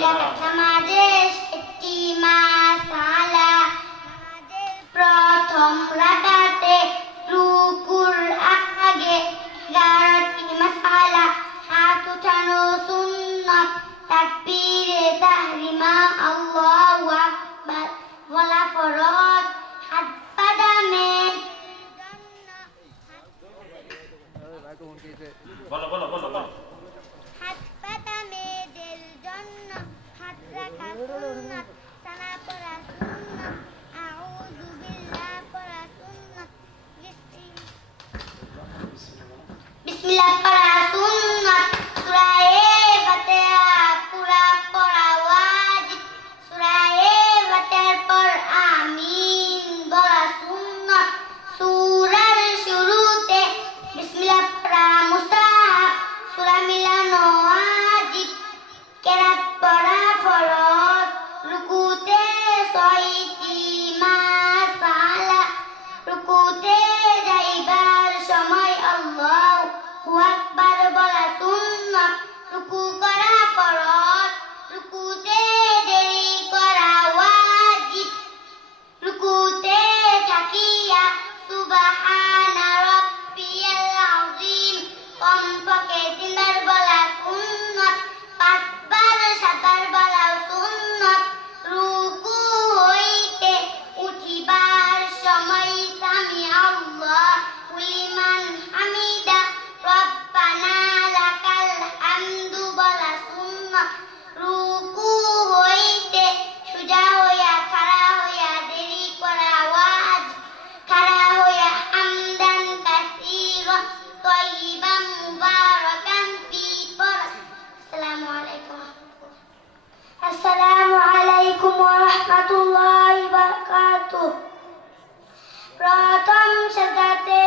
নামাজে একটি মাসালা। প্রথম রাকাতে রুকুর আগে এগারোটি মাসালা। হাত উঠানো সুন্নত তাকবীরে তাহরিমা আল্লাহু আকবার। বলা ফরজ হাত পাদামে বলো বলো বলো বলো। হাত রাখা আল্লাহু আকবার বলা সুন্নাত রুকু করা ফরজ রুকুতে দেরি ফি পড়া আসসালামু আলাইকুম আসসালামু আলাইকুম ওয়া রাহমাতুল্লাহি ওয়া বারাকাতুহু প্রথম সাদাতে